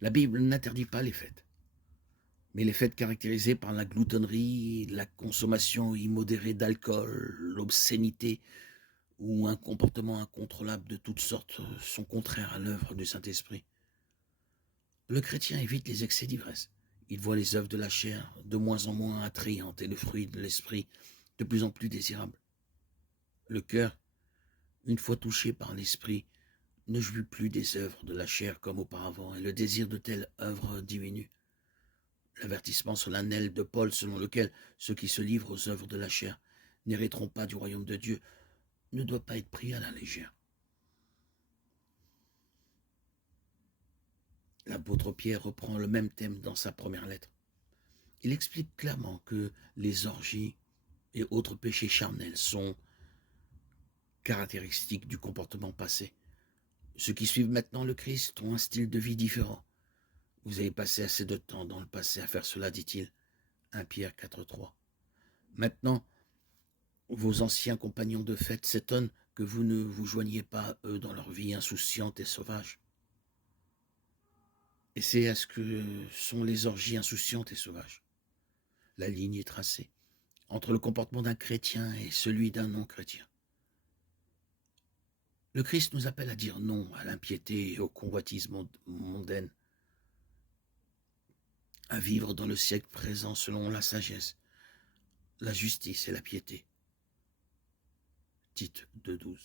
La Bible n'interdit pas les fêtes, mais les fêtes caractérisées par la gloutonnerie, la consommation immodérée d'alcool, l'obscénité ou un comportement incontrôlable de toutes sortes sont contraires à l'œuvre du Saint-Esprit. Le chrétien évite les excès d'ivresse. Il voit les œuvres de la chair de moins en moins attrayantes et le fruit de l'esprit de plus en plus désirable. Le cœur, une fois touché par l'esprit, ne jouit plus des œuvres de la chair comme auparavant, et le désir de telles œuvres diminue. L'avertissement solennel de Paul selon lequel ceux qui se livrent aux œuvres de la chair n'hériteront pas du royaume de Dieu ne doit pas être pris à la légère. L'apôtre Pierre reprend le même thème dans sa première lettre. Il explique clairement que les orgies et autres péchés charnels sont caractéristiques du comportement passé. Ceux qui suivent maintenant le Christ ont un style de vie différent. Vous avez passé assez de temps dans le passé à faire cela, dit-il. 1 Pierre 4,3. Maintenant, vos anciens compagnons de fête s'étonnent que vous ne vous joigniez pas à eux dans leur vie insouciante et sauvage. Et c'est à ce que sont les orgies insouciantes et sauvages. La ligne est tracée entre le comportement d'un chrétien et celui d'un non-chrétien. Le Christ nous appelle à dire non à l'impiété et aux convoitises mondaines, à vivre dans le siècle présent selon la sagesse, la justice et la piété. Tite 2,12.